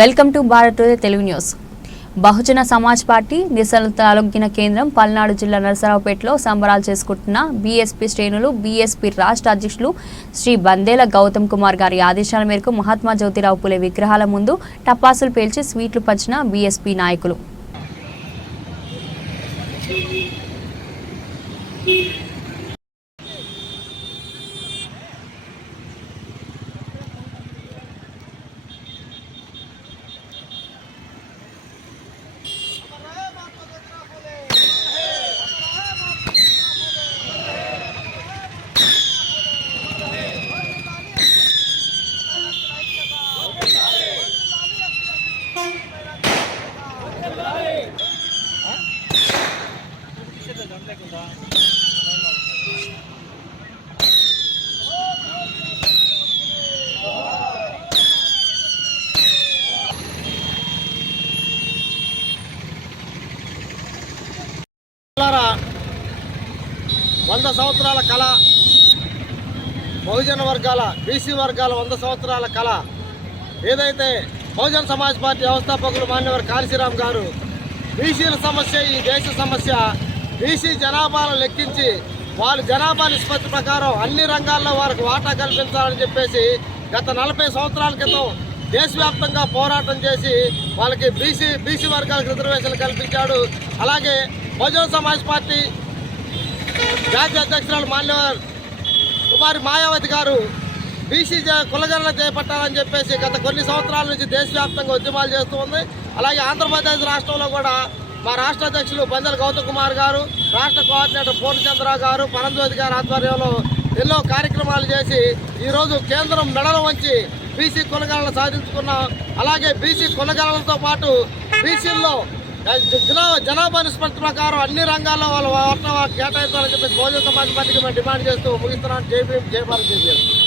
Welcome to Bharat Telugu news. Bahujan Samaj Party నిసలత ఆరోగ్య కేంద్రం పల్నాడు జిల్లా నరసరావుపేటలో సంబరాలు చేసుకుంటున్న బీఎస్పీ శ్రేణులు బీఎస్పీ రాష్ట్ర అధ్యక్షులు శ్రీ బందేల గౌతమ్ కుమార్ గారి ఆదేశాల మేరకు మహాత్మా జ్యోతిరావు పులే విగ్రహాల ముందు టపాసులు పేల్చి స్వీట్లు పంచిన బీఎస్పీ నాయకులు. వంద సంవత్సరాల కళ బహుజన వర్గాల బీసీ వర్గాల వంద సంవత్సరాల కళ. ఏదైతే బహుజన సమాజ్ పార్టీ వ్యవస్థాపకులు మాన్యవర్ కాళీశ్రీరామ్ గారు బీసీల సమస్య ఈ దేశ సమస్య బీసీ జనాభాను లెక్కించి వాళ్ళ జనాభా నిష్పత్తి ప్రకారం అన్ని రంగాల్లో వారికి వాటా కల్పించాలని చెప్పేసి గత నలభై సంవత్సరాల క్రితం దేశవ్యాప్తంగా పోరాటం చేసి వాళ్ళకి బీసీ బీసీ వర్గాలకు రిజర్వేషన్లు కల్పించాడు. అలాగే బహుజన సమాజ్ పార్టీ జాతీయ అధ్యక్షురాలు మాల్యవర్ కుమారి మాయావతి గారు బీసీ జ- చేపట్టాలని చెప్పేసి గత కొన్ని సంవత్సరాల నుంచి దేశవ్యాప్తంగా ఉద్యమాలు చేస్తూ ఉంది. అలాగే ఆంధ్రప్రదేశ్ రాష్ట్రంలో కూడా మా రాష్ట్ర అధ్యక్షులు బందెల గౌతమ్ కుమార్ గారు రాష్ట్ర కోఆర్డినేటర్ పూర్ణచంద్ర గారు పరంజ్యోతి గారి ఆధ్వర్యంలో ఎన్నో కార్యక్రమాలు చేసి ఈరోజు కేంద్రం మెడలు వంచి బీసీ కులగణన సాధించుకున్నాం. అలాగే బీసీ కులగణనతో పాటు బీసీల్లో జనాభా నిష్పత్తి ప్రకారం అన్ని రంగాల్లో వాళ్ళ వాటా కేటాయించాలని చెప్పి బహుజన సమాజ్ పార్టీకి మేము డిమాండ్ చేస్తూ ముగిస్తున్నాం. జై భీమ్ జై భారత్ జై